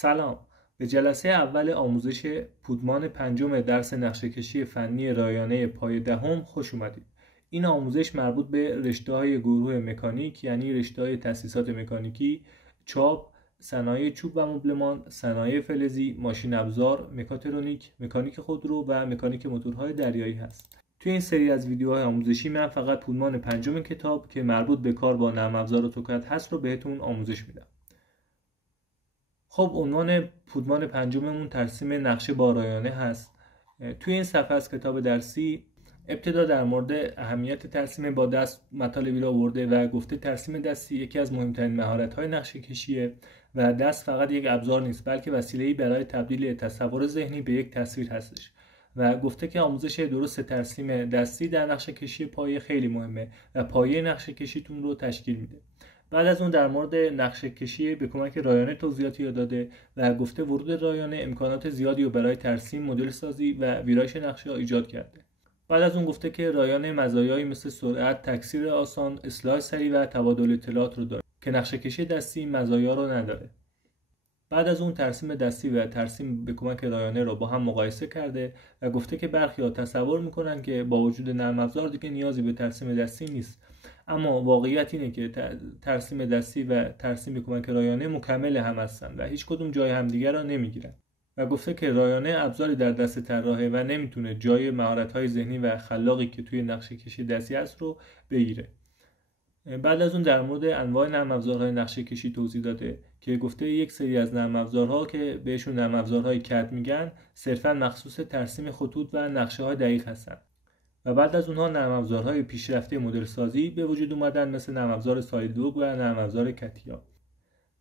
سلام. به جلسه اول آموزش پودمان پنجم درس نقشه‌کشی فنی رایانه پایه دهم خوش اومدید. این آموزش مربوط به رشته‌های گروه مکانیک، یعنی رشته‌های تاسیسات مکانیکی، چاپ، صنایع چوب و مبلمان، صنایع فلزی، ماشین ابزار، مکاترونیک، مکانیک خودرو و مکانیک موتورهای دریایی هست. توی این سری از ویدیوهای آموزشی من فقط پودمان پنجم کتاب که مربوط به کار با نرم افزار اتوکد هست رو بهتون آموزش میدم. خب عنوان پودمان پنجممون ترسیم نقشه با رایانه هست. توی این صفحه از کتاب درسی ابتدا در مورد اهمیت ترسیم با دست مطالبی را آورده و گفته ترسیم دستی یکی از مهمترین مهارت‌های نقشه کشیه و دست فقط یک ابزار نیست بلکه وسیله‌ای برای تبدیل تصور ذهنی به یک تصویر هستش و گفته که آموزش درست ترسیم دستی در نقشه کشی پایه خیلی مهمه و پایه نقشه کشیتون رو تشکیل میده. بعد از اون در مورد نقشه کشی به کمک رایانه توضیحاتی داده و گفته ورود رایانه امکانات زیادی رو برای ترسیم، مدل سازی و ویرایش نقشه ایجاد کرده. بعد از اون گفته که رایانه مزایایی مثل سرعت، تکثیر آسان، اصلاح سریع و تبادل اطلاعات رو داره که نقشه کشی دستی مزایا رو نداره. بعد از اون ترسیم دستی و ترسیم به کمک رایانه رو با هم مقایسه کرده و گفته که برخی‌ها تصور میکنن که با وجود نرم افزار دیگه نیازی به ترسیم دستی نیست، اما واقعیت اینه که ترسیم دستی و ترسیم به کمک رایانه مکمل هم هستن و هیچ کدوم جای همدیگر را نمیگیرن و گفته که رایانه ابزاری در دست طراحه و نمیتونه جای مهارت‌های ذهنی و خلاقی که توی نقشه کشی دستی هست رو بگیره. بعد از اون در مورد انواع نرم افزارهای نقشه کشی توضیح داده که گفته یک سری از نرم افزارها که بهشون نرم افزارهای کد میگن صرفاً مخصوص ترسیم خطوط و نقشه‌های دقیق هستن و بعد از اونها نرم افزارهای پیشرفته مدل سازی به وجود اومدن مثل نرم افزار سالیدورگ و نرم افزار کتیا.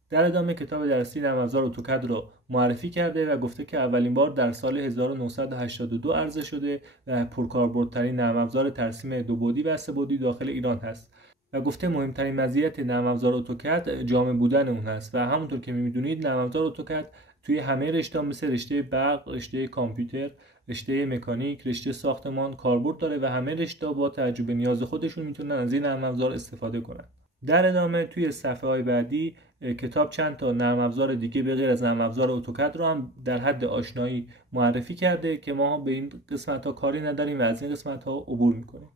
در ادامه کتاب درسی نرم افزار اتوکد رو معرفی کرده و گفته که اولین بار در سال 1982 عرضه شده و پرکاربردترین نرم افزار ترسیم دو بعدی و سه بعدی داخل ایران هست و گفته مهمترین مزیت نرم افزار اتوکد جامع بودن اون هست و همونطور که می‌دونید نرم افزار اتوکد توی همه رشته‌ها مثل رشته برق، رشته کامپیوتر، رشته مکانیک، رشته ساختمان کاربرد داره و همه رشته‌ها با توجه به نیاز خودشون میتونن از این نرم افزار استفاده کنن. در ادامه توی صفحه‌های بعدی کتاب چند تا نرم افزار دیگه به غیر از نرم افزار اتوکد رو هم در حد آشنایی معرفی کرده که ما به این قسمت‌ها کاری نداریم و از این قسمت‌ها عبور می‌کنیم.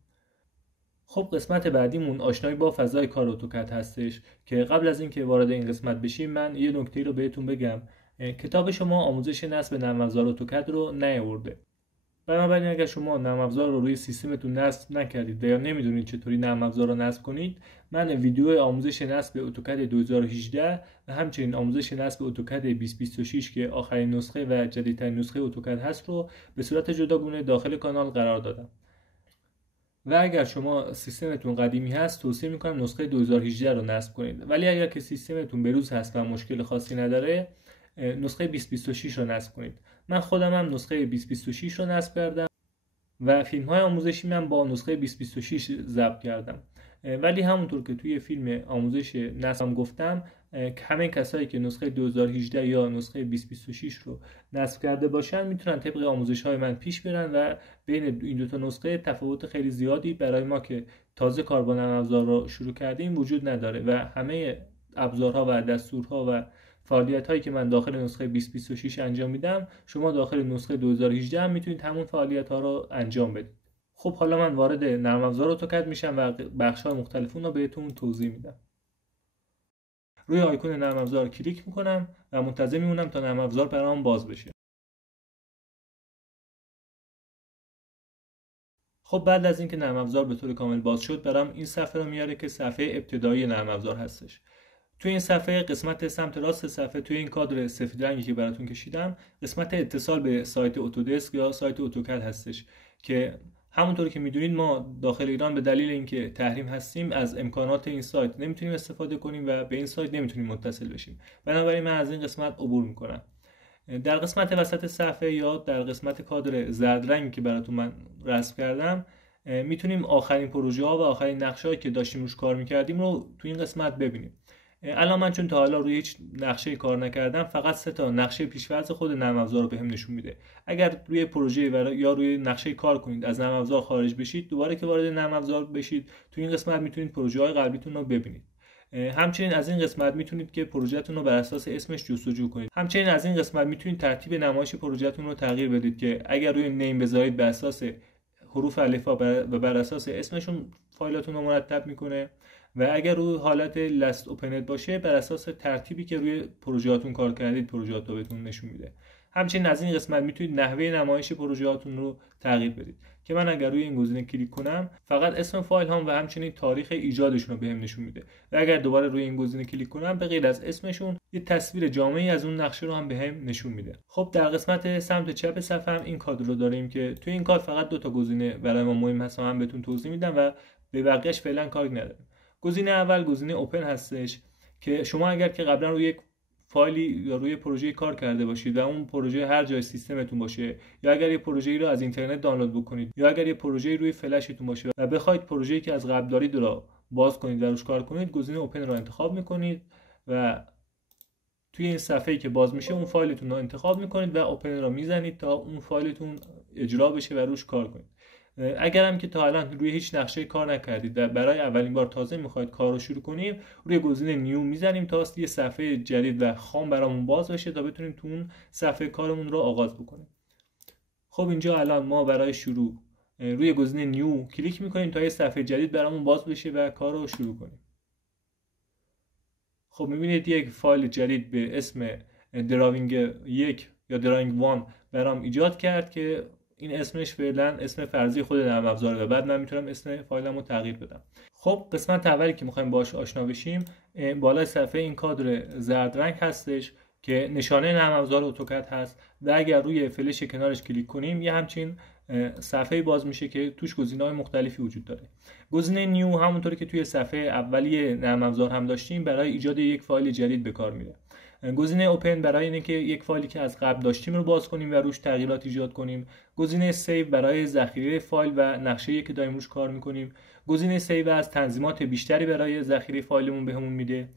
خب قسمت بعدیمون آشنایی با فضای کار اتوکد هستش که قبل از اینکه وارد این قسمت بشیم من یه نکته رو بهتون بگم. کتاب شما آموزش نصب نرم افزار اتوکد رو نیاورده. بنابراین اگر شما نرم افزار رو روی سیستمتون نصب نکردید و یا نمیدونید چطوری نرم افزار رو نصب کنید، من ویدیو آموزش نصب اتوکد 2018 و همچنین آموزش نصب اتوکد 2026 که آخرین نسخه و جدیدترین نسخه اتوکد هست رو به صورت جداگانه داخل کانال قرار دادم. و اگر شما سیستمتون قدیمی هست توصیه میکنم نسخه 2018 رو نصب کنید، ولی اگر که سیستمتون بروز هست و مشکل خاصی نداره نسخه 2026 رو نصب کنید. من خودم هم نسخه 2026 رو نصب کردم و فیلم های آموزشی من با نسخه 2026 ضبط کردم، ولی همونطور که توی فیلم آموزش نصب گفتم همه کسایی که نسخه 2018 یا نسخه 2026 رو نصب کرده باشن میتونن طبق آموزش های من پیش برن و بین این دو تا نسخه تفاوت خیلی زیادی برای ما که تازه کار با نرم افزار رو شروع کردیم وجود نداره و همه ابزارها و دستورها و فعالیت هایی که من داخل نسخه 2026 انجام میدم شما داخل نسخه 2018 هم میتونید همون فعالیت ها رو انجام بدید. خب حالا من وارد نرم افزار اتوکد میشم و بخش های مختلف اون رو بهتون توضیح میدم. روی آیکون نرم افزار کلیک میکنم و منتظر میمونم تا نرم افزار برام باز بشه. خب بعد از اینکه نرم افزار به طور کامل باز شد برام این صفحه رو میاره که صفحه ابتدایی نرم افزار هستش. توی این صفحه قسمت سمت راست صفحه توی این کادر سفید رنگی که براتون کشیدم قسمت اتصال به سایت اتودسک یا سایت اتوکد هستش که همونطور که میدونید ما داخل ایران به دلیل اینکه تحریم هستیم از امکانات این سایت نمیتونیم استفاده کنیم و به این سایت نمیتونیم متصل بشیم. بنابراین من از این قسمت عبور میکنم. در قسمت وسط صفحه یا در قسمت کادر زرد رنگی که براتون من رسم کردم میتونیم آخرین پروژه ها و آخرین نقشه که داشتیم روش کار میکردیم رو تو این قسمت ببینیم. الان من چون تا حالا روی هیچ نقشه کار نکردم فقط 3 تا نقشه پیش‌فرض خود نرم افزار رو بهم نشون میده. اگر روی پروژه یا روی نقشه کار کنید از نرم افزار خارج بشید دوباره که وارد نرم افزار بشید تو این قسمت میتونید پروژه های قبلیتون رو ببینید. همچنین از این قسمت میتونید که پروژهتون رو بر اساس اسمش جستجو کنید. همچنین از این قسمت میتونید ترتیب نمایش پروژهتون رو تغییر بدید که اگر روی نیم بذارید بر اساس حروف الفبا و بر اساس اسمشون فایلاتون رو مرتب میکنه و اگر روی حالت last opened باشه بر اساس ترتیبی که روی پروژهاتون کار کردید پروژهات رو بهتون نشون میده. همچنین از این قسمت میتونید نحوه نمایش پروژهاتون رو تغییر بدید که من اگر روی این گزینه کلیک کنم فقط اسم فایل هام و همچنین تاریخ ایجادشون رو بهم نشون میده و اگر دوباره روی این گزینه کلیک کنم به غیر از اسمشون یه تصویر جامعی از اون نقشه رو هم بهم نشون میده. خب در قسمت سمت چپ صفحه هم این کادر رو داریم که توی این کادر فقط 2 تا گزینه برای ما مهم هست، من بهتون توضیح میدم و به بقیه‌اش فعلا کاری نداریم. گزینه اول گزینه اوپن هستش که شما اگر که قبلا روی یک فایلی یا روی پروژه کار کرده باشید و اون پروژه هر جای سیستمتون باشه یا اگر یه پروژه‌ای رو از اینترنت دانلود بکنید یا اگر یه پروژه‌ای روی فلشتون باشه و بخواید پروژه‌ای که از قبل دارید رو باز کنید و روش کار کنید، گزینه اوپن رو انتخاب می‌کنید و توی این صفحه‌ای که باز میشه اون فایلتون رو انتخاب می‌کنید و اوپن رو میزنید تا اون فایلتون اجرا بشه و روش کار کنید. اگر هم که تا الان روی هیچ نقشه کار نکردید و برای اولین بار تازه میخواید کار رو شروع کنیم، روی گزینه نیو میزنیم تا یه صفحه جدید و خام برامون باز بشه تا بتونیم تو اون صفحه کارمون رو آغاز بکنیم. خب اینجا الان ما برای شروع روی گزینه نیو کلیک میکنیم تا یه صفحه جدید برامون باز بشه و کار رو شروع کنیم. خب میبینید یک فایل جدید به اسم دراوینگ 1 یا دراوینگ 1 برام ایجاد کرد که این اسمش فعلا اسم فرضی خود نرم افزاره و بعد من میتونم اسم فایلم رو تغییر بدم. خب قسمت اولی که میخوایم باهاش آشنا بشیم بالای صفحه این کادر زرد رنگ هستش که نشانه نرم افزار اتوکد هست و اگر روی فلش کنارش کلیک کنیم یه همچین صفحه باز میشه که توش گزینه‌های مختلفی وجود داره. گزینه نیو همونطوری که توی صفحه اولیه نرم افزار هم داشتیم برای ایجاد یک فایل جدید به کار میره. گزینه اوپن برای اینکه یک فایلی که از قبل داشتیم رو باز کنیم و روش تغییرات ایجاد کنیم. گزینه سیو برای ذخیره فایل و نقشه‌ای که داریم روش کار میکنیم. گزینه سیو از تنظیمات بیشتری برای ذخیره فایلمون بهمون میده.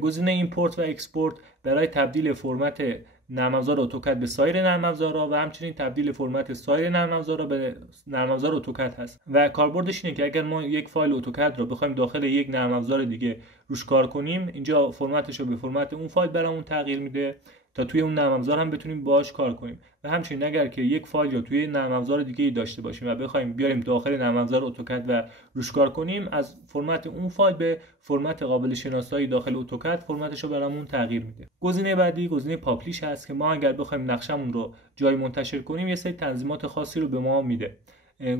گزینه ایمپورت و اکسپورت برای تبدیل فرمت نرم افزار اتوکد به سایر نرم افزارها و همچنین تبدیل فرمت سایر نرم افزارها به نرم افزار اتوکد هست و کاربردش اینه که اگر ما یک فایل اتوکد رو بخوایم داخل یک نرم افزار دیگه روش کار کنیم، اینجا فرمتش رو به فرمت اون فایل برامون تغییر میده تا توی اون نرم افزار هم بتونیم باهاش کار کنیم. و همچنین اگر که یک فایل رو توی نرم افزار دیگه‌ای داشته باشیم و بخوایم بیاریم داخل نرم افزار اتوکد و روش کار کنیم، از فرمت اون فایل به فرمت قابل شناسایی داخل اتوکد فرمتش رو برامون تغییر میده. گزینه بعدی گزینه پابلیش هست که ما اگر بخوایم نقشمون رو جای منتشر کنیم یه سری تنظیمات خاصی رو به ما میده.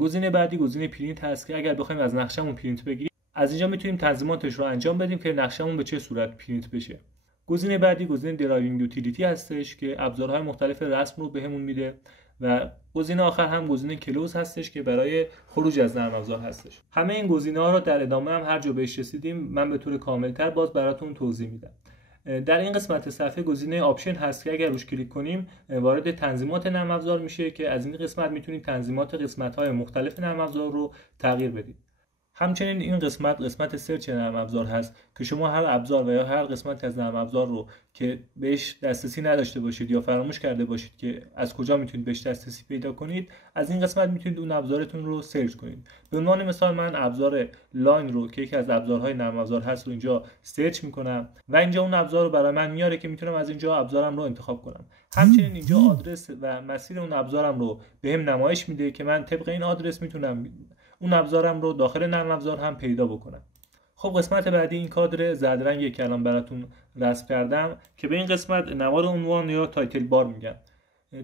گزینه بعدی گزینه پرینت هست که اگر بخوایم از نقشمون پرینت بگیریم از اینجا میتونیم تنظیماتش رو انجام بدیم که نقشمون به چه صورت پرینت بشه. گزینه بعدی گزینه دراوینگ یوتیلیتی هستش که ابزارهای مختلف رسم رو بهمون میده و گزینه آخر هم گزینه کلوز هستش که برای خروج از نرم افزار هستش. همه این گزینه‌ها رو در ادامه هم هر جا بهش رسیدیم من به طور کاملتر باز براتون توضیح میدم. در این قسمت صفحه گزینه آپشن هست که اگر روش کلیک کنیم وارد تنظیمات نرم افزار میشه که از این قسمت میتونید تنظیمات قسمت‌های مختلف نرم افزار رو تغییر بدید. همچنین این قسمت سرچ نرم افزار هست که شما هر ابزار و یا هر قسمت از نرم افزار رو که بهش دسترسی نداشته باشید یا فراموش کرده باشید که از کجا میتونید بهش دسترسی پیدا کنید، از این قسمت میتونید اون ابزارتون رو سرچ کنید. به عنوان مثال من ابزار لاین رو که یکی از ابزارهای نرم افزار هست رو اینجا سرچ میکنم و اینجا اون ابزار رو برای من میاره که میتونم از اینجا ابزارم رو انتخاب کنم. همچنین اینجا آدرس و مسیر اون ابزارم رو بهم نمایش میده که من طبق این آدرس میتونم اون ابزارم رو داخل نرم افزار هم پیدا بکنم. خب قسمت بعدی این کادر زرد رنگی که الان براتون رسم کردم که به این قسمت نوار عنوان یا تایتل بار میگن.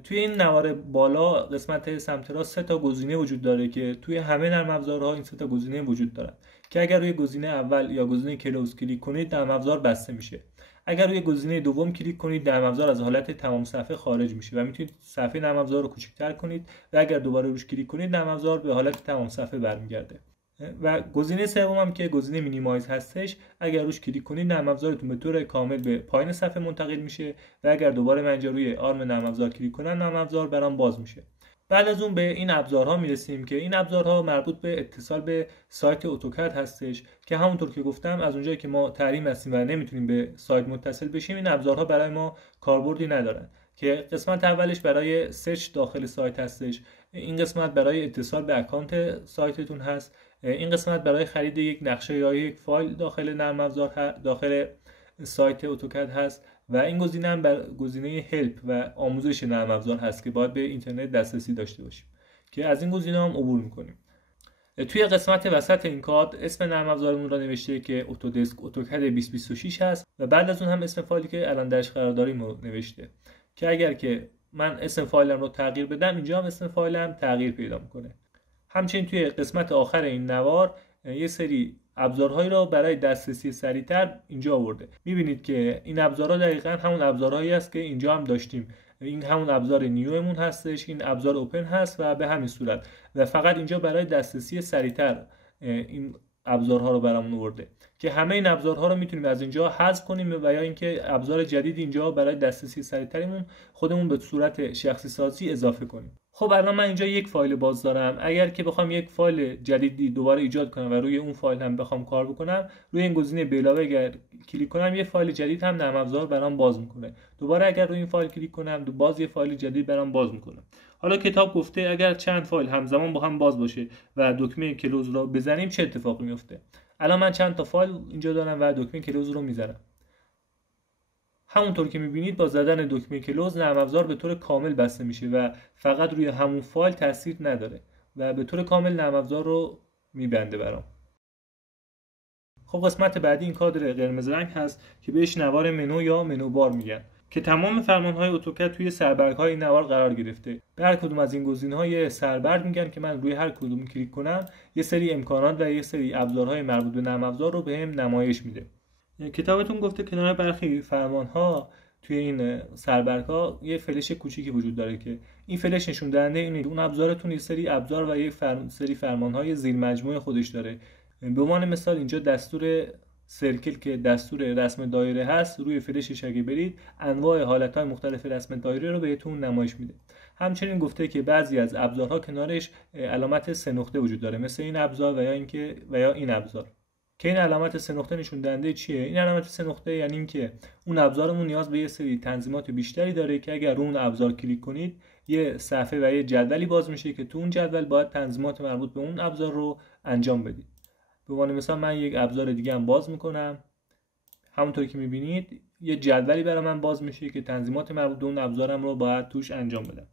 توی این نوار بالا قسمت سمت راست 3 تا گزینه وجود داره که توی همه نرم افزارها این 3 تا گزینه وجود دارن که اگر روی گزینه اول یا گزینه کلوز کلیک کنید نرم افزار بسته میشه. اگر روی گزینه دوم کلیک کنید نرم افزار از حالت تمام صفحه خارج میشه و میتونید صفحه نرم افزار رو کوچکتر کنید و اگر دوباره روش کلیک کنید نرم افزار به حالت تمام صفحه برمیگرده. و گزینه سوم هم که گزینه مینیمایز هستش، اگر روش کلیک کنید نرم افزارتون به طور کامل به پایین صفحه منتقل میشه و اگر دوباره من اینجا روی آرم نرم افزار کلیک کنم نرم افزار برام باز میشه. بعد از اون به این ابزارها میرسیم که این ابزارها مربوط به اتصال به سایت اتوکد هستش که همونطور که گفتم از اونجایی که ما تحریم هستیم و نمیتونیم به سایت متصل بشیم این ابزارها برای ما کاربردی ندارن که قسمت اولش برای سرچ داخل سایت هستش این قسمت برای اتصال به اکانت سایتتون هست. این قسمت برای خرید یک نقشه یا یک فایل داخل نرم افزار داخل سایت اتوکد هست و این گزینه هم گزینه هلپ و آموزش نرم افزار هست که باید به اینترنت دسترسی داشته باشیم که از این گزینه هم عبور میکنیم. توی قسمت وسط این کارت اسم نرم افزارمون را نوشته که اتودسک اتوکد 2026 هست و بعد از اون هم اسم فایلی که الان درش قرار داریم رو نوشته که اگر که من اسم فایلم رو تغییر بدم اینجا هم اسم فایلم تغییر پیدا میکنه. همچنین توی قسمت آخر این نوار یه سری ابزارهایی را برای دسترسی سریعتر اینجا آورده. میبینید که این ابزارها دقیقاً همون ابزارهایی است که اینجا هم داشتیم. این همون ابزار نیومون هستش، این ابزار اوپن هست و به همین صورت و فقط اینجا برای دسترسی سریعتر این ابزارها رو برامون آورده که همه این ابزارها رو میتونیم از اینجا حذف کنیم و یا اینکه ابزار جدید اینجا برای دسترسی سریعترمون خودمون به صورت شخصی سازی اضافه کنیم. خب الان من اینجا یک فایل باز دارم. اگر که بخوام یک فایل جدیدی دوباره ایجاد کنم و روی اون فایل هم بخوام کار بکنم، روی این گزینه به علاوه اگر کلیک کنم یه فایل جدید هم نرم افزار برام باز میکنه. دوباره اگر روی این فایل کلیک کنم باز یه فایل جدید برام باز میکنه. حالا کتاب گفته اگر چند فایل همزمان با هم باز باشه و دکمه کلوز رو بزنیم چه اتفاقی میفته. الان من چند تا فایل اینجا دارم و دکمه کلوز رو میزنم. همونطور که میبینید با زدن دکمه کلوز نرم افزار به طور کامل بسته میشه و فقط روی همون فایل تاثیر نداره و به طور کامل نرم افزار رو میبنده برام. خب قسمت بعدی این کادر قرمز رنگ هست که بهش نوار منو یا منو بار میگن که تمام فرمان‌های اتوکد توی سربرگ‌های این نوار قرار گرفته. به هر کدوم از این گزینه‌ها یه سربرگ میگن که من روی هر کدوم کلیک کنم یه سری امکانات و یه سری ابزارهای مربوط به نرم افزار رو بهم نمایش میده. کتابتون گفته کنار برخی فرمان‌ها توی این سربرگ‌ها یه فلش کوچیکی وجود داره که این فلش نشون دهنده اینه اون ابزارتون یه سری ابزار و یه سری فرمان‌های زیر مجموعه خودش داره. به عنوان مثال اینجا دستور سرکل که دستور رسم دایره هست روی فلشش اگه برید انواع حالت‌های مختلف رسم دایره رو بهتون نمایش میده. همچنین گفته که بعضی از ابزارها کنارش علامت سه نقطه وجود داره مثل این ابزار و یا این ابزار که این علامت سه نقطه نشون دهنده چیه؟ این علامت سه نقطه یعنی اینکه اون ابزارمون نیاز به یه سری تنظیمات بیشتری داره که اگر رو اون ابزار کلیک کنید یه صفحه و یه جدولی باز میشه که تو اون جدول باید تنظیمات مربوط به اون ابزار رو انجام بدید. به عنوان مثال من یک ابزار دیگه هم باز میکنم. همونطور که میبینید یه جدولی برای من باز میشه که تنظیمات مربوط به اون ابزارم رو باید توش انجام بدم.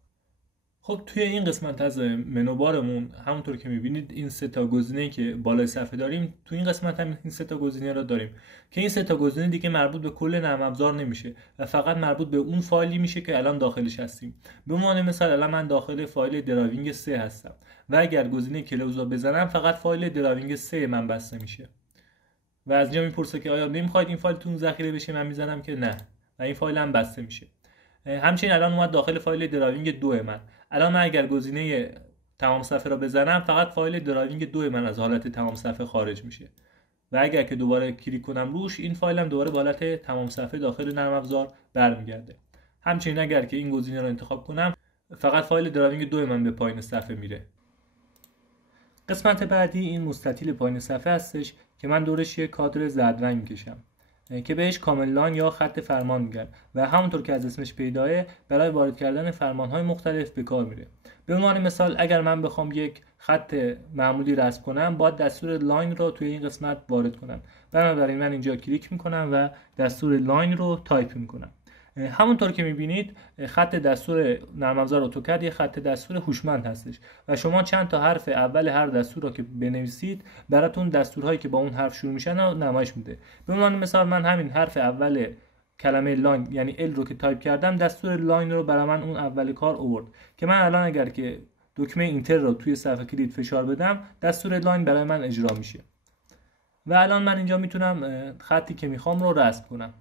خب توی این قسمت از منو بارمون همونطور که میبینید این سه تا گزینه‌ای که بالای صفحه داریم تو این قسمت هم این سه تا گزینه رو داریم که این سه تا گزینه دیگه مربوط به کل نرم افزار نمیشه و فقط مربوط به اون فایلی میشه که الان داخلش هستیم. به عنوان مثال الان من داخل فایل دراوینگ 3 هستم و اگر گزینه کلوز رو بزنم فقط فایل دراوینگ 3 من بسته میشه و از اینجا میپرسه که آیا نمیخواید این فایلتون ذخیره بشه؟ من میزنم که نه و این فایل هم بسته میشه. همچنین الان اومد داخل فایل دراوینگ 2 من. الان من اگر گزینه تمام صفحه را بزنم فقط فایل دراوینگ 2 من از حالت تمام صفحه خارج میشه و اگر که دوباره کلیک کنم روش این فایل هم دوباره به حالت تمام صفحه داخل نرم افزار برمیگرده. همچنین اگر که این گزینه رو انتخاب کنم فقط فایل دراوینگ 2 من به پایین صفحه میره. قسمت بعدی این مستطیل پایین صفحه هستش که من دورش یک کادر زرد رنگ میکشم که بهش کامل لاین یا خط فرمان میگن و همونطور که از اسمش پیداه برای وارد کردن فرمان‌های مختلف به کار میره. به عنوان مثال اگر من بخوام یک خط معمولی رسم کنم باید دستور لاین رو توی این قسمت وارد کنم. بنابراین من اینجا کلیک میکنم و دستور لاین رو تایپ میکنم. همونطور که میبینید خط دستور نرم افزار اتوکد یه خط دستور هوشمند هستش و شما چند تا حرف اول هر دستور رو که بنویسید براتون دستورهایی که با اون حرف شروع میشن رو نمایش میده. به عنوان مثال من همین حرف اول کلمه لاین یعنی ال رو که تایپ کردم دستور لاین رو برای من اون اول کار آورد که من الان اگر که دکمه اینتر رو توی صفحه کلید فشار بدم دستور لاین برای من اجرا میشه و الان من اینجا میتونم خطی که میخوام رو رسم کنم.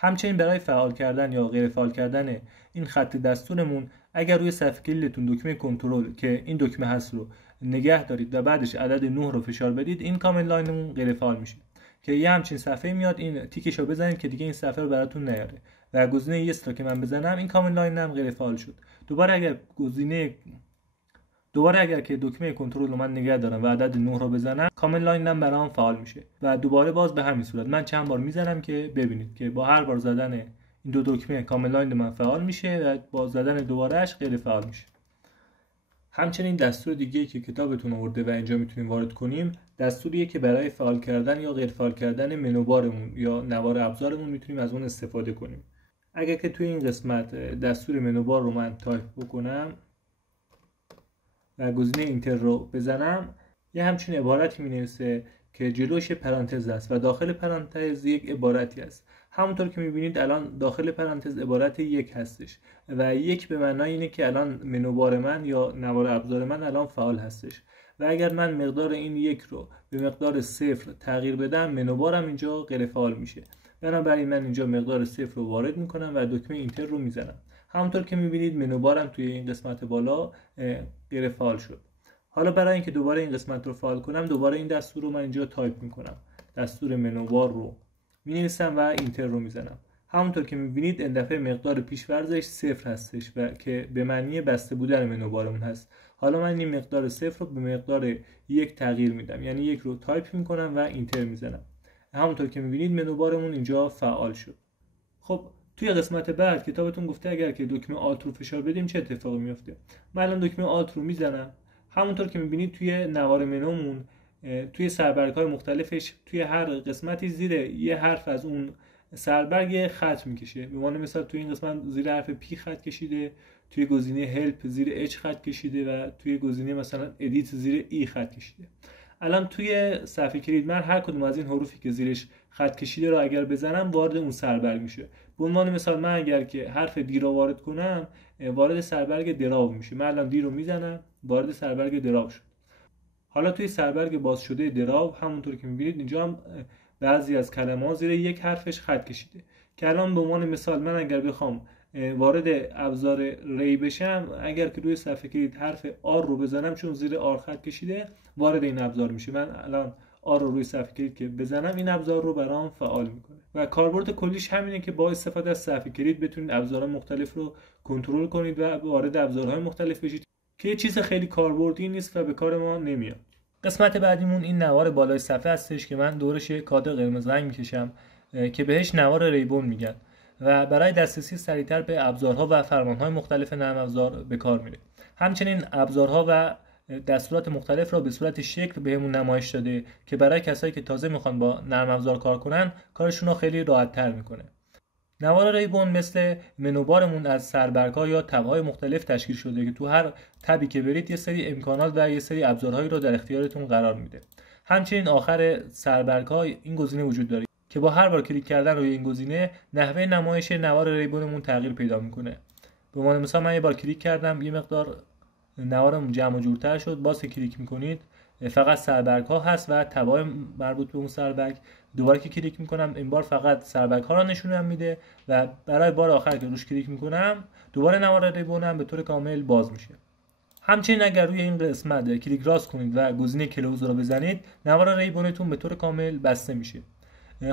همچنین برای فعال کردن یا غیر فعال کردن این خط دستورمون اگر روی صفحه کلیدتون دکمه کنترل که این دکمه هست رو نگه دارید و بعدش عدد 9 رو فشار بدید این کامل لاینمون غیر فعال میشه که یه همچین صفحه میاد این تیکش رو بزنید که دیگه این صفحه رو براتون نیاره و گزینه یس رو که من بزنم این کامل لاینم غیر فعال شد. دوباره اگر که دکمه کنترل رو من نگه دارم و عدد 9 رو بزنم کامل لاینم برام فعال میشه و دوباره باز به همین صورت من چند بار میزنم که ببینید که با هر بار زدن این دو دکمه کامل لاین من فعال میشه و با زدن دوبارهش غیر فعال میشه. همچنین دستور دیگه‌ای که کتابتون آورده و اینجا میتونیم وارد کنیم، دستوریه که برای فعال کردن یا غیر فعال کردن منوبارمون یا نوار ابزارمون میتونیم از اون استفاده کنیم. اگر که توی این قسمت دستور منوبار رو من تایپ بکنم و گزینه اینتر رو بزنم، یه همچین عبارتی مینویسه که جلوش پرانتز است و داخل پرانتز یک عبارتی است. همونطور که میبینید الان داخل پرانتز عبارت یک هستش و یک به معنای اینه که الان منوبار من یا نوار ابزار من الان فعال هستش و اگر من مقدار این یک رو به مقدار 0 تغییر بدم، منوبارم اینجا غیر فعال میشه. بنابراین من اینجا مقدار 0 رو وارد میکنم و دکمه اینتر رو میزنم. همونطور که میبینید منوبارم توی این قسمت بالا غیر فعال شد. حالا برای اینکه دوباره این قسمت رو فعال کنم، دوباره این دستور رو من اینجا تایپ میکنم. دستور منوبار رو مینویسم و اینتر رو میزنم. همونطور که میبینید این دفعه مقدار پیشورزش 0 هستش و که به معنی بسته بودن منوبارمون هست. حالا من این مقدار 0 رو به مقدار 1 تغییر میدم، یعنی 1 رو تایپ میکنم و اینتر میزنم. همونطور که میبینید منوبارمون اینجا فعال شد. خب توی قسمت بعد کتابتون گفته اگر که دکمه آلت رو فشار بدیم چه اتفاقی میفته. من الان دکمه آلت رو میزنم. همونطور که میبینید توی نوار منومون توی سربرگ‌های مختلفش توی هر قسمتی زیر یه حرف از اون سربرگ خط میکشه. به عنوان مثال توی این قسمت زیر حرف P خط کشیده، توی گزینه هلپ زیر H خط کشیده و توی گزینه مثلا ادیت زیر E خط کشیده. الان توی صفحه کلیدمر هر کدوم از این حروفی که زیرش خط کشیده رو اگر بزنم وارد اون سربرگ میشه. به عنوان مثال من اگر که حرف دی رو وارد کنم، وارد سربرگ دراو میشه. من الان دی رو میزنم، وارد سربرگ دراو شد. حالا توی سربرگ باز شده دراو همونطور که میبینید اینجا هم بعضی از کلمات زیر یک حرفش خط کشیده که الان به عنوان مثال من اگر بخوام وارد ابزار ری بشم، اگر که روی صفحه کلید حرف آر رو بزنم چون زیر آر خط کشیده وارد این ابزار میشه. من الان آر رو روی صفحه کلید که بزنم این ابزار رو برام فعال میکنه و کاربرد کلیش همینه که با استفاده از صفحه کلید بتونید ابزارهای مختلف رو کنترل کنید و وارد ابزارهای مختلف بشید که یه چیز خیلی کاربردی نیست و به کار ما نمیاد. قسمت بعدیمون این نوار بالای صفحه هستش که من دورش کادر قرمز رنگ میکشم که بهش نوار ریبون میگن و برای دسترسی سریعتر به ابزارها و فرمانهای مختلف نرم افزار به کار میره. همچنین ابزارها و دستورات مختلف را به صورت شکل بهمون نمایش داده که برای کسایی که تازه میخوان با نرم افزار کار کنن کارشون رو خیلی راحت تر میکنه. نوار ریبون مثل منوبارمون از سربرگ‌ها یا تب‌های مختلف تشکیل شده که تو هر تبی که برید یه سری امکانات و یه سری ابزارهایی رو در اختیارتون قرار میده. همچنین آخر سربرگ‌ها این گزینه وجود داره که با هر بار کلیک کردن روی این گزینه نحوه نمایش نوار ریبونمون تغییر پیدا میکنه. به عنوان مثال من یه بار کلیک کردم یه مقدار نوارمون جمع و جورتر شد. باز کلیک میکنید فقط سربرگ ها هست و تبای مربوط به اون سربرگ. دوباره که کلیک میکنم این بار فقط سربرگ ها را نشونم میده و برای بار آخر که روش کلیک میکنم دوباره نوار ریبونم به طور کامل باز میشه. همچنین اگر روی این قسمت کلیک راست کنید و گزینه کلوز رو بزنید نوار ریبونتون به طور کامل بسته میشه.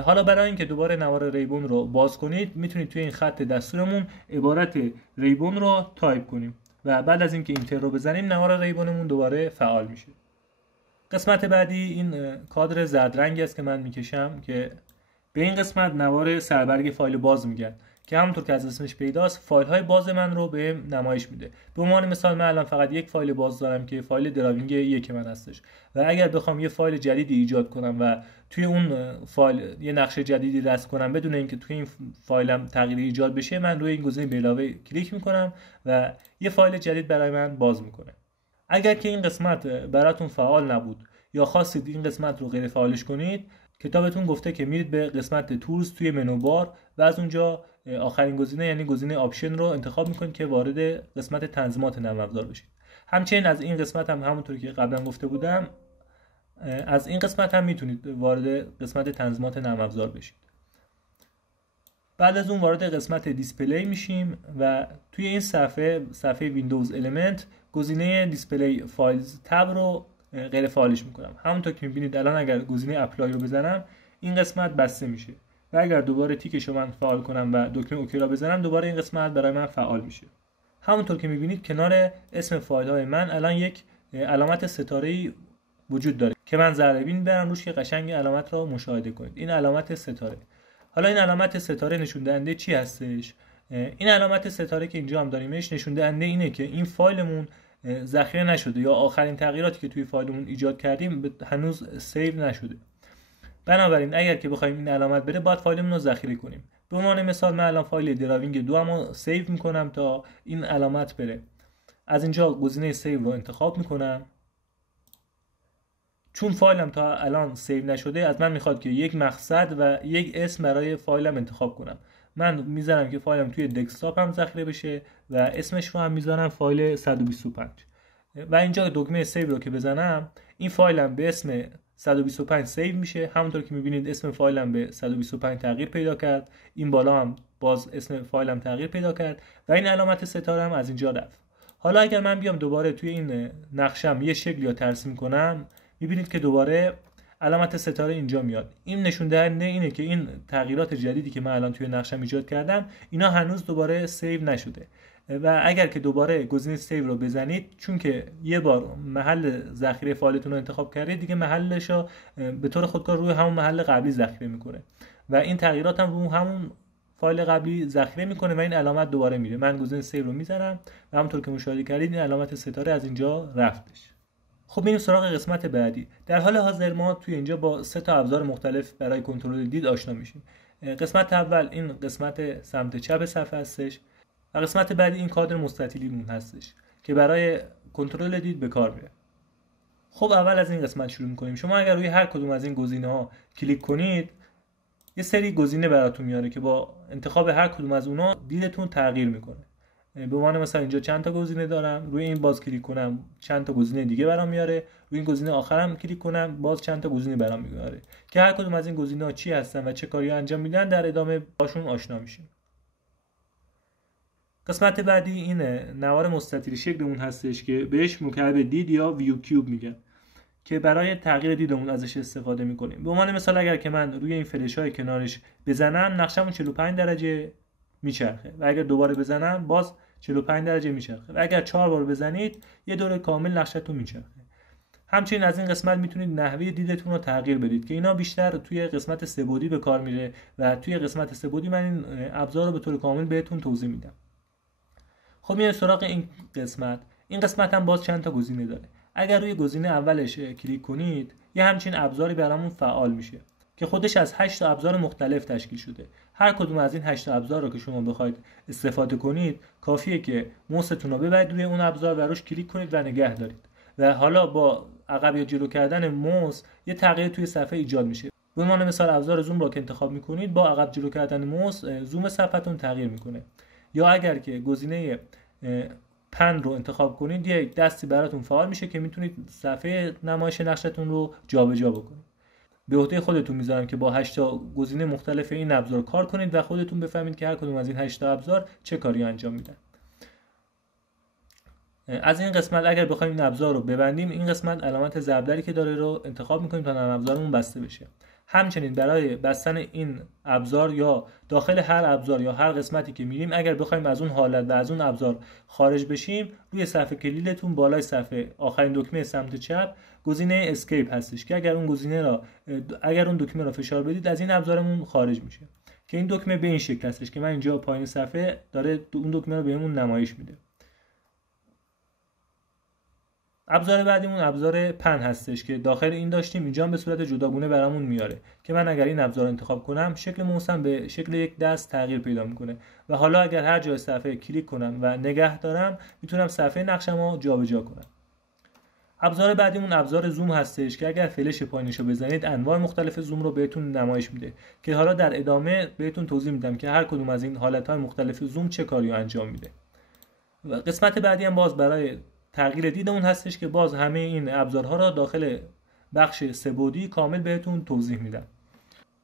حالا برای اینکه دوباره نوار ریبون رو باز کنید میتونید توی این خط دستورمون عبارت ریبون رو تایپ کنیم و بعد از اینکه اینتر رو بزنیم نوار ریبونمون دوباره فعال میشه. قسمت بعدی این کادر زرد رنگی است که من میکشم که به این قسمت نوار سربرگ فایل باز میگن که همونطور که از اسمش پیداست فایل های باز من رو به نمایش میده. به عنوان مثال من الان فقط یک فایل باز دارم که فایل دراوینگ 1 من هستش و اگر بخوام یه فایل جدیدی ایجاد کنم و توی اون فایل یه نقشه جدیدی رسم کنم بدون اینکه توی این فایلم تغییری ایجاد بشه، من روی این گزینه به علاوه کلیک میکنم و یه فایل جدید برای من باز میکنه. اگر که این قسمت براتون فعال نبود یا خواستید این قسمت رو غیر فعالش کنید، کتابتون گفته که میرید به قسمت تولز توی منو بار و از اونجا آخرین گزینه یعنی گزینه آپشن رو انتخاب میکنید که وارد قسمت تنظیمات نرم افزار بشید. همچنین از این قسمت هم همونطوری که قبلا گفته بودم از این قسمت هم میتونید وارد قسمت تنظیمات نرم افزار بشید. بعد از اون وارد قسمت دیسپلی میشیم و توی این صفحه ویندوز المنت گزینه دیسپلی فایلز تب رو غیر فعالش میکنم. همونطور که میبینید الان اگر گزینه اپلای رو بزنم این قسمت بسته میشه و اگر دوباره تیکش رو من فعال کنم و دکمه اوکی را بزنم دوباره این قسمت برای من فعال میشه. همونطور که میبینید کنار اسم فایل های من الان یک علامت ستاره‌ای وجود داره که من ذره بین برم روش که قشنگ علامت رو مشاهده کنید. این علامت ستاره. حالا این علامت ستاره نشون دهنده چی هستش؟ این علامت ستاره که اینجا هم داریمش نشون دهنده اینه که این فایلمون ذخیره نشده یا آخرین تغییراتی که توی فایلمون ایجاد کردیم هنوز سیو نشده. بنابراین اگر که بخوایم این علامت بره باید فایلمون رو ذخیره کنیم. به عنوان مثال من الان فایل دراوینگ 2 رو سیو میکنم تا این علامت بره. از اینجا گزینه سیو رو انتخاب میکنم. چون فایلم تا الان سیو نشده از من میخواد که یک مقصد و یک اسم برای فایلم انتخاب کنم. من میذارم که فایلم توی دسکتاپ هم ذخیره بشه و اسمش رو هم میذارم فایل 125 و اینجا دکمه سیو رو که بزنم این فایلم به اسم 125 سیو میشه. همونطور که میبینید اسم فایلم به 125 تغییر پیدا کرد. این بالا هم باز اسم فایلم تغییر پیدا کرد و این علامت ستاره هم از اینجا رفت. حالا اگر من بیام دوباره توی این نقشم یه شکلی رو ترسیم کنم میبینید که دوباره علامت ستاره اینجا میاد. این نشون دهنده اینه که این تغییرات جدیدی که من الان توی نقشم ایجاد کردم اینا هنوز دوباره سیو نشده و اگر که دوباره گزینه سیو رو بزنید چون که یه بار محل ذخیره فایلتون رو انتخاب کردید دیگه محلش رو به طور خودکار روی همون محل قبلی ذخیره میکنه و این تغییرات هم روی همون فایل قبلی ذخیره میکنه و این علامت دوباره میره. من گزینه سیو رو میزنم و همونطور که مشاهده کردید این علامت ستاره از اینجا رفتش. خب بریم سراغ قسمت بعدی. در حال حاضر ما توی اینجا با 3 تا ابزار مختلف برای کنترل دید آشنا میشیم. قسمت اول این قسمت سمت چپ صفحه هستش و قسمت بعدی این کادر مستطیلیمون هستش که برای کنترل دید به کار میره. خب اول از این قسمت شروع میکنیم. شما اگر روی هر کدوم از این گزینه ها کلیک کنید یه سری گزینه براتون میاره که با انتخاب هر کدوم از اونها دیدتون تغییر میکنه. به عنوان مثلا اینجا چند تا گزینه دارم، روی این باز کلیک کنم چند تا گزینه دیگه برام میاره، روی این گزینه آخرم کلیک کنم باز چند تا گزینه برام میاره که هر کدوم از این گزینه‌ها چی هستن و چه کاری انجام میدن در ادامه باشون آشنا میشیم. قسمت بعدی این نوار مستطیل شکلمون هستش که بهش مکعب دید یا ویو کیوب میگن که برای تغییر دیدمون ازش استفاده میکنیم. به عنوان مثال اگر که من روی این فلش‌های کنارش بزنم نقشمون 45 درجه میچرخه و اگر دوباره بزنم باز 45 درجه میچرخه و اگر 4 بار بزنید یه دور کامل نقشتون میچرخه. همچنین از این قسمت میتونید نحوه دیدتون رو تغییر بدید که اینا بیشتر توی قسمت سه‌بعدی به کار میره و توی قسمت سه‌بعدی من این ابزار رو به طور کامل بهتون توضیح میدم. خب میریم سراغ این قسمت. این قسمت هم باز چند تا گزینه داره. اگر روی گزینه اولش کلیک کنید یه همچین ابزاری برامون فعال میشه که خودش از 8 تا ابزار مختلف تشکیل شده. هر کدوم از این 8 تا ابزار رو که شما بخواید استفاده کنید کافیه که موستون رو ببرید روی اون ابزار و روش کلیک کنید و نگه دارید و حالا با عقب یا جلو کردن موس یه تغییر توی صفحه ایجاد میشه. به عنوان مثال ابزار زوم رو که انتخاب میکنید با عقب جلو کردن موس زوم صفحتون تغییر میکنه یا اگر که گزینه پن رو انتخاب کنید یک دستی براتون فعال میشه که میتونید صفحه نمایش نقشتون رو جابجا بکنید. به عهده خودتون میذارم که با 8 تا گزینه مختلف این ابزار کار کنید و خودتون بفهمید که هر کدوم از این 8 تا ابزار چه کاری انجام میدن. از این قسمت اگر بخوایم این ابزار رو ببندیم این قسمت علامت ضربدری که داره رو انتخاب میکنیم تا نرم افزارمون بسته بشه. همچنین برای بستن این ابزار یا داخل هر ابزار یا هر قسمتی که میریم اگر بخوایم از اون حالت و از اون ابزار خارج بشیم روی صفحه کلیدتون بالای صفحه آخرین دکمه سمت چپ گزینه اسکیپ هستش که اگر اون دکمه رو فشار بدید از این ابزارمون خارج میشه که این دکمه به این شکل هستش که من اینجا پایین صفحه داره اون دکمه رو بهمون نمایش میده. ابزار بعدیمون ابزار پن هستش که داخل این داشتیم اینجا هم به صورت جداگونه برامون میاره که من اگر این ابزار رو انتخاب کنم شکل موسم به شکل یک دست تغییر پیدا میکنه و حالا اگر هر جای صفحه کلیک کنم و نگه دارم میتونم صفحه نقشمو جابجا کنم. ابزار بعدیمون ابزار زوم هستش که اگر فلش پایینشو بزنید انواع مختلف زوم رو بهتون نمایش میده که حالا در ادامه بهتون توضیح میدم که هر کدوم از این حالتهای مختلف زوم چه کاری انجام میده. و قسمت بعدی هم باز برای تغییر دیدمون هستش که باز همه این ابزارها را داخل بخش سه‌بعدی کامل بهتون توضیح میدم.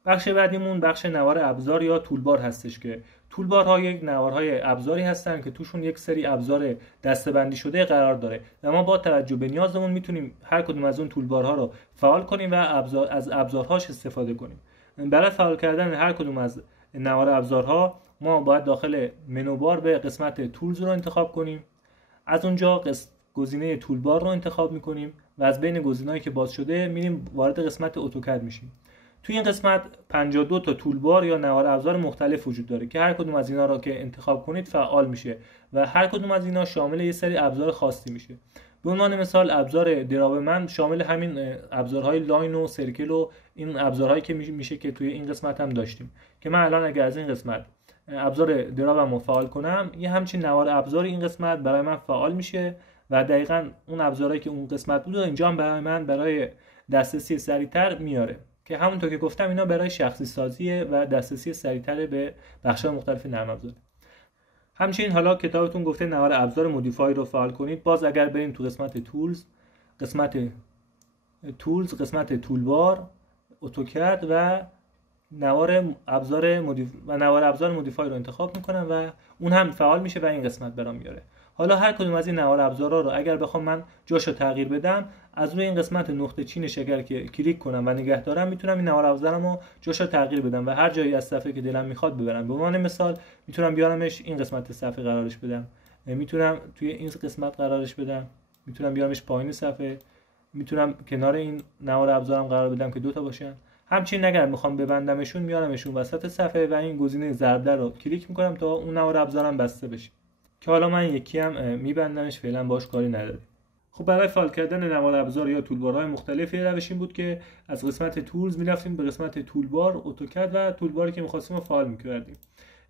بخش بعدیمون بخش نوار ابزار یا تولبار هستش که تولبارها یک نوارهای ابزاری هستن که توشون یک سری ابزار دسته‌بندی شده قرار داره و ما با توجه به نیازمون میتونیم هر کدوم از اون تولبارها رو فعال کنیم و از ابزارهاش استفاده کنیم. برای فعال کردن هر کدوم از نوار ابزارها ما باید داخل منو بار به قسمت تولز رو انتخاب کنیم. از اونجا گزینه تولبار رو انتخاب میکنیم و از بین گزینه‌هایی که باز شده میریم وارد قسمت اتوکد میشیم. توی این قسمت 52 تا تولبار یا نوار ابزار مختلف وجود داره که هر کدوم از اینا رو که انتخاب کنید فعال میشه و هر کدوم از اینا شامل یه سری ابزار خاصی میشه. به عنوان مثال ابزار دراب من شامل همین ابزارهای لاین و سرکل و این ابزارهایی که میشه که توی این قسمت هم داشتیم که من الان اگر از این قسمت ابزار درابم رو فعال کنم یه همچین نوار ابزار این قسمت برای من فعال میشه و دقیقاً اون ابزارهایی که اون قسمت بود اینجا هم برای من برای دسترسی سریعتر میاره که همونطور که گفتم اینا برای شخصی سازیه و دسترسی سریعتر به بخش‌های مختلف نرم افزار. همچنین حالا کتابتون گفته نوار ابزار مودیفای رو فعال کنید. باز اگر بریم تو قسمت قسمت تولبار، اتوکد و نوار ابزار مودیفای رو انتخاب میکنم و اون هم فعال میشه و این قسمت برام میاره. حالا هر کدوم از این نوار ابزارا رو اگر بخوام من جاشو تغییر بدم، از روی این قسمت نقطه چینش اگر که کلیک کنم و نگه دارم میتونم این نوار ابزارمو جاشو تغییر بدم و هر جایی از صفحه که دلم میخواد ببرم. به عنوان مثال میتونم بیارمش این قسمت صفحه قرارش بدم، میتونم توی این قسمت قرارش بدم، میتونم بیارمش پایین صفحه، میتونم کنار این نوار ابزارم قرار بدم که دوتا باشن. همچنین اگر میخوام ببندمشون میارمشون وسط صفحه و این گزینه ضرب در رو کلیک میکنم تا اون نوار ابزارم بسته بشه که حالا من یکی هم میبندمش، فعلا باش کاری نداریم. خب برای فعال کردن نوار ابزار یا تولبارهای مختلف یه روش این بود که از قسمت تولز میرفتیم به قسمت تولبار، اتوکد و تولباری که می‌خواستیم رو فعال می‌کردیم.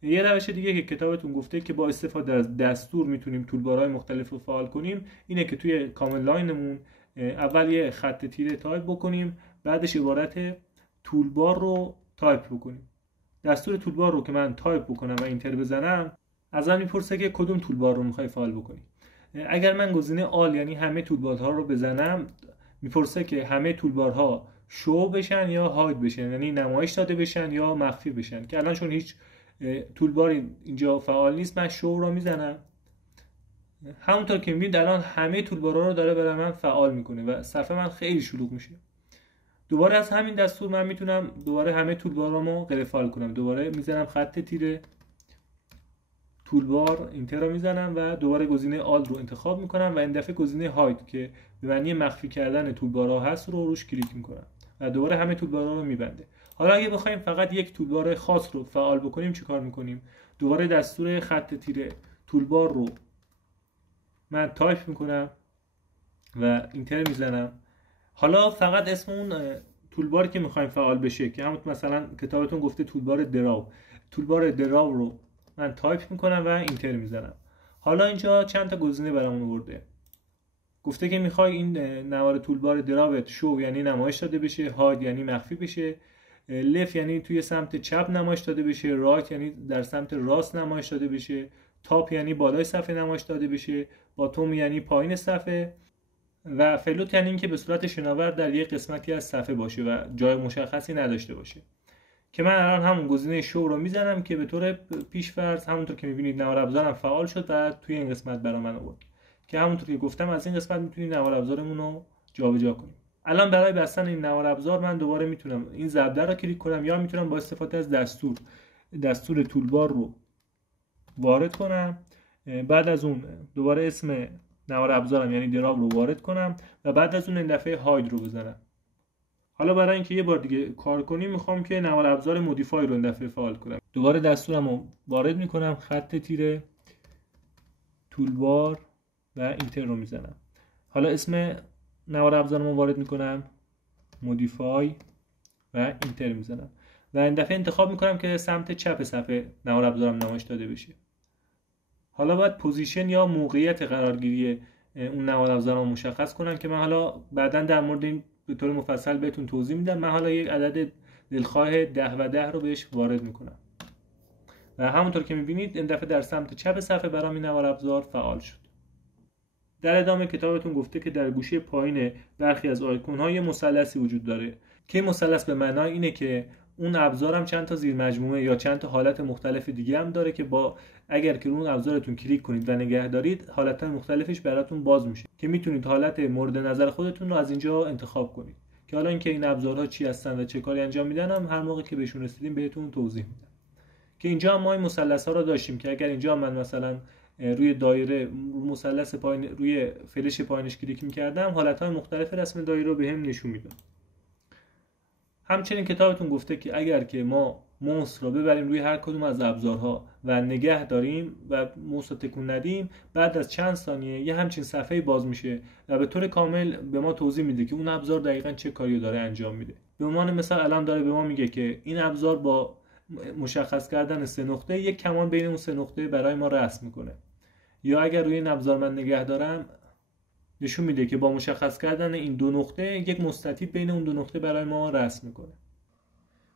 یه روش دیگه که کتابتون گفته که با استفاده از دستور میتونیم تولبارهای مختلف رو فعال کنیم اینه که توی کامند لاینمون اول یه خط تیره تایپ بکنیم، بعدش عبارت تولبار رو تایپ بکنیم. دستور تولبار رو که من تایپ بکنم و اینتر بزنم از من میپرسه که کدوم تولبار رو میخوای فعال بکنی. اگر من گزینه آل یعنی همه تولبارها رو بزنم میپرسه که همه تولبارها شو بشن یا هاید بشن، یعنی نمایش داده بشن یا مخفی بشن، که الان چون هیچ تولباری اینجا فعال نیست من شو رو میزنم. همونطور که میبینید الان همه تولبارها رو داره برای من فعال میکنه و صفحه من خیلی شلوغ میشه. دوباره از همین دستور من میتونم دوباره همه تولبارامو غیر فعال کنم. دوباره میزنم خط تیره تولبار، اینتر رو میزنم و دوباره گزینه آل رو انتخاب میکنم و این دفعه گزینه هاید که به معنی مخفی کردن تولبارها هست رو روش کلیک میکنم و دوباره همه تولبارها رو میبنده. حالا اگه بخوایم فقط یک تولبار خاص رو فعال بکنیم چیکار میکنیم؟ دوباره دستور خط تیره تولبار رو من تایپ میکنم و اینتر میزنم. حالا فقط اسم اون تولباری که میخوایم فعال بشه که همون مثلا کتابتون گفته تولبار دراو رو من تایپ میکنم و اینتر میزنم. حالا اینجا چند تا گزینه برامون آورده. گفته که میخوای این نوار تولبار دراوت شو یعنی نمایش داده بشه، هاید یعنی مخفی بشه، لف یعنی توی سمت چپ نمایش داده بشه، رایت یعنی در سمت راست نمایش داده بشه، تاپ یعنی بالای صفحه نمایش داده بشه، باتوم یعنی پایین صفحه و فلوت یعنی اینکه به صورت شناور در یک قسمتی از صفحه باشه و جای مشخصی نداشته باشه. که من الان همون گزینه شو رو میزنم که به طور پیش‌فرض همونطور که میبینید نوار ابزارم فعال شد و توی این قسمت برای من آورد که همونطور که گفتم از این قسمت میتونید نوار ابزارمون رو جابجا کنیم. الان برای بستن این نوار ابزار من دوباره میتونم این ضرب در رو کلیک کنم یا میتونم با استفاده از دستور تولبار رو وارد کنم. بعد از اون دوباره اسم نوار ابزارم یعنی دراو رو وارد کنم و بعد از اون این دفعه هاید رو بزنم. حالا برای اینکه یه بار دیگه کار کنیم میخوام که نوار ابزار مودیفای رو این دفعه فعال کنم. دوباره دستورم رو وارد میکنم، خط تیره تولبار و اینتر رو میزنم. حالا اسم نوار ابزارم رو وارد میکنم، مودیفای و اینتر میزنم و این دفعه انتخاب میکنم که سمت چپ صفحه نوار ابزارم نمایش داده بشه. حالا باید پوزیشن یا موقعیت قرارگیری اون نوار ابزارم رو مشخص کنم که من حالا بعداً در مورد این به طور مفصل بهتون توضیح میدم. من حالا یک عدد دلخواه 10 و 10 رو بهش وارد میکنم و همونطور که میبینید این دفعه در سمت چپ صفحه برام این نوار ابزار فعال شد. در ادامه کتابتون گفته که در گوشه پایین برخی از آیکون ها یه مثلثی وجود داره که مثلث به معنای اینه که اون ابزارم چند تا زیر مجموعه یا چند تا حالت مختلف دیگه هم داره که با اگر که اون ابزارتون کلیک کنید و نگه دارید حالت‌های مختلفش براتون باز میشه که میتونید حالت مورد نظر خودتون رو از اینجا انتخاب کنید. که حالا اینکه این ابزارها چی هستن و چه کاری انجام میدن هم هر موقع که بهشون رسیدیم بهتون توضیح میدم. که اینجا ما این مثلث‌ها رو داشتیم که اگر اینجا من مثلا روی دایره مثلث پایین روی فلش پایینش کلیک می‌کردم حالت‌های مختلف رسم دایره رو بهم نشون میداد. همچنین کتابتون گفته که اگر که ما موس رو ببریم روی هر کدوم از ابزارها و نگه داریم و موس رو تکون ندیم، بعد از چند ثانیه یه همچین صفحه باز میشه و به طور کامل به ما توضیح میده که اون ابزار دقیقاً چه کاری داره انجام میده. به عنوان مثال الان داره به ما میگه که این ابزار با مشخص کردن 3 نقطه یک کمان بین اون 3 نقطه برای ما رسم میکنه. یا اگر روی این ابزار من نگه دارم، نشون میده که با مشخص کردن این 2 نقطه یک مستطیل بین اون 2 نقطه برای ما رسم میکنه.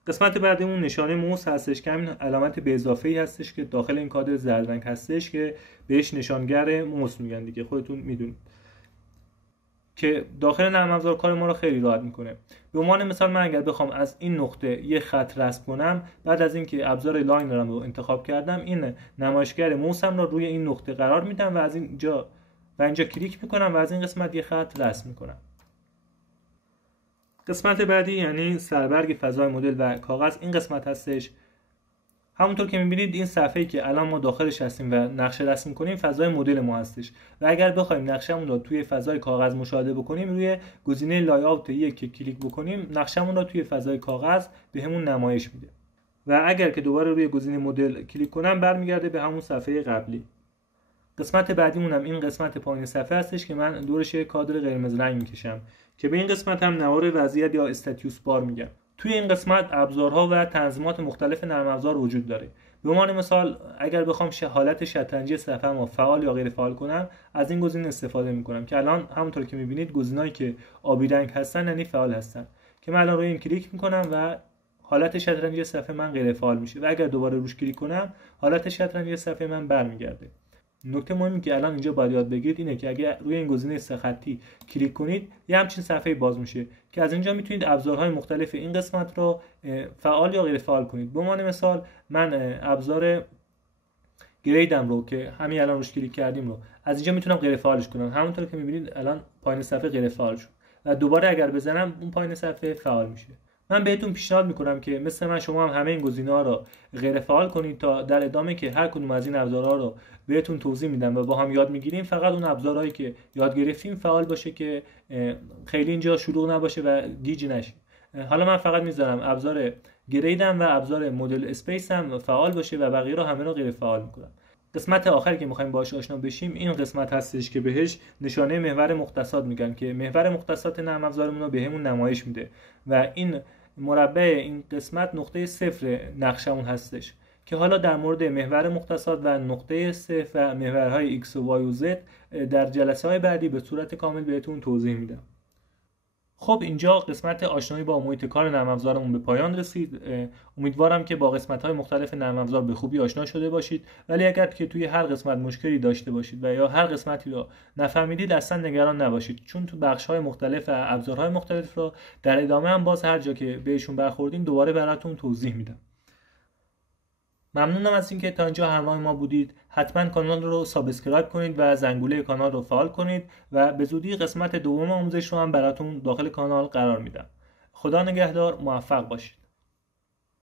قسمت بعدیمون نشانه موس هستش که همین علامت به اضافه ای هستش که داخل این کادر زرد رنگ هستش که بهش نشانگر موس میگن دیگه، خودتون میدونید که داخل نرم افزار کار ما رو خیلی راحت میکنه. به عنوان مثال من اگر بخوام از این نقطه یه خط رسم کنم، بعد از اینکه ابزار لاینرم رو انتخاب کردم، این نمایشگر موسم رو روی این نقطه قرار میدم و از اینجا کلیک میکنم و از این قسمت یه خط رسم میکنم. قسمت بعدی یعنی سربرگ فضای مدل و کاغذ این قسمت هستش. همونطور که میبینید این صفحه‌ای که الان ما داخلش هستیم و نقشه رسم کنیم فضای مدل ما هستش و اگر بخوایم نقشه‌مون رو توی فضای کاغذ مشاهده بکنیم، روی گزینه لای‌آوت یک که کلیک بکنیم نقشه‌مون رو توی فضای کاغذ بهمون نمایش میده و اگر که دوباره روی گزینه مدل کلیک کنم برمیگرده به همون صفحه قبلی. قسمت بعدیمون هم این قسمت پایین صفحه هستش که من دورش کادر قرمز رنگ میکشم که به این قسمت هم نوار وضعیت یا استاتیوس بار میگم. توی این قسمت ابزارها و تنظیمات مختلف نرم افزار وجود داره. به عنوان مثال اگر بخوام حالت شطرنجی صفحه‌مو فعال یا غیر فعال کنم، از این گزینه استفاده میکنم که الان همونطور که میبینید گزینه‌ای که آبی رنگ هستن یعنی فعال هستن که من الان روی این کلیک میکنم و حالت شطرنجی صفحه من غیر فعال میشه و اگر دوباره روش کلیک کنم حالت شطرنجی صفحه من برمیگرده. نکته مهمی که الان اینجا باید یاد بگیرید اینه که اگر روی این گزینه 3 خطی کلیک کنید یه همچین صفحه باز میشه که از اینجا میتونید ابزارهای مختلف این قسمت رو فعال یا غیر فعال کنید. به عنوان مثال من ابزار گریدم رو که همین الان روش کلیک کردیم رو از اینجا میتونم غیر فعالش کنم. همونطور که میبینید الان پایین صفحه غیر فعال شد و دوباره اگر بزنم اون پایین صفحه فعال میشه. من بهتون پیشنهاد میکنم که مثل من شما هم همه این گزینه‌ها رو غیر فعال کنید تا در ادامه که هر کدوم از این ابزارها رو بهتون توضیح میدم و با هم یاد میگیریم فقط اون ابزارهایی که یاد گرفتیم فعال باشه که خیلی اینجا شلوغ نباشه و گیج نشیم. حالا من فقط میذارم ابزار گریدم و ابزار مدل اسپیس هم فعال باشه و بقیه رو همه رو غیر فعال میکنم. قسمت آخری که میخوایم باهاش آشنا بشیم این قسمت هستش که بهش نشانه محور مختصات میگن که محور مختصات نرم افزارمون رو بهمون نمایش میده و این مربع این قسمت نقطه صفر نقشمون هستش که حالا در مورد محور مختصات و نقطه صفر و محورهای X و Y و Z در جلسه های بعدی به صورت کامل بهتون توضیح میدم. خب اینجا قسمت آشنایی با محیط کار نرم افزارمون به پایان رسید. امیدوارم که با قسمت‌های مختلف نرم افزار به خوبی آشنا شده باشید، ولی اگر که توی هر قسمت مشکلی داشته باشید و یا هر قسمتی رو نفهمیدید اصلا نگران نباشید، چون تو بخش‌های مختلف و ابزارهای مختلف رو در ادامه هم باز هر جا که بهشون برخوردیم دوباره براتون توضیح میدم. ممنونم از اینکه تا اینجا همراه ما بودید. حتما کانال رو سابسکرایب کنید و زنگوله کانال رو فعال کنید و به زودی قسمت دوم آموزش رو هم براتون داخل کانال قرار میدم. خدا نگهدار، موفق باشید.